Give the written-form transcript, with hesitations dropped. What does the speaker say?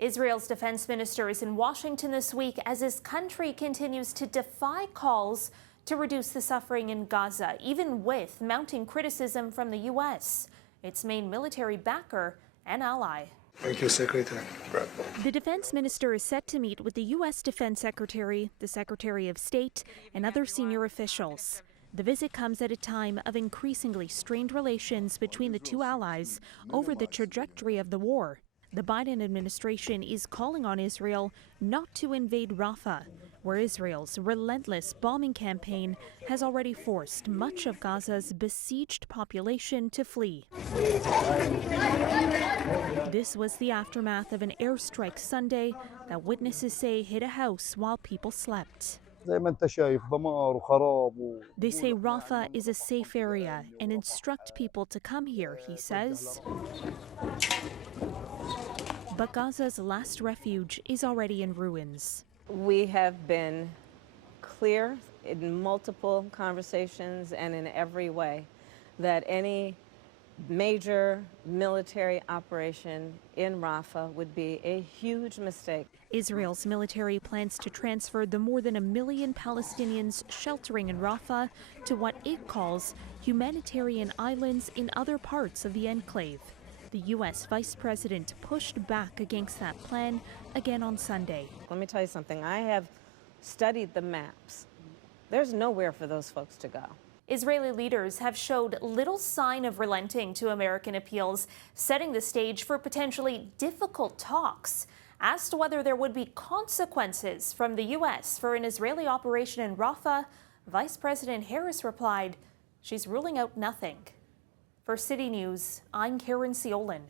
Israel's defense minister is in Washington this week as his country continues to defy calls to reduce the suffering in Gaza, even with mounting criticism from the U.S., its main military backer and ally. Thank you, Secretary. The defense minister is set to meet with the U.S. Defense Secretary, the Secretary of State, and other senior officials. The visit comes at a time of increasingly strained relations between the two allies over the trajectory of the war. The Biden administration is calling on Israel not to invade Rafah, where Israel's relentless bombing campaign has already forced much of Gaza's besieged population to flee. This was the aftermath of an airstrike Sunday that witnesses say hit a house while people slept. They say Rafah is a safe area and instruct people to come here, he says. But Gaza's last refuge is already in ruins. We have been clear in multiple conversations and in every way that any major military operation in Rafah would be a huge mistake. Israel's military plans to transfer the more than 1 million Palestinians sheltering in Rafah to what it calls humanitarian islands in other parts of the enclave. The U.S. Vice President pushed back against that plan again on Sunday. Let me tell you something. I have studied the maps. There's nowhere for those folks to go. Israeli leaders have showed little sign of relenting to American appeals, setting the stage for potentially difficult talks. Asked whether there would be consequences from the U.S. for an Israeli operation in Rafah, Vice President Harris replied, she's ruling out nothing. For City News, I'm Caryn Ceolin.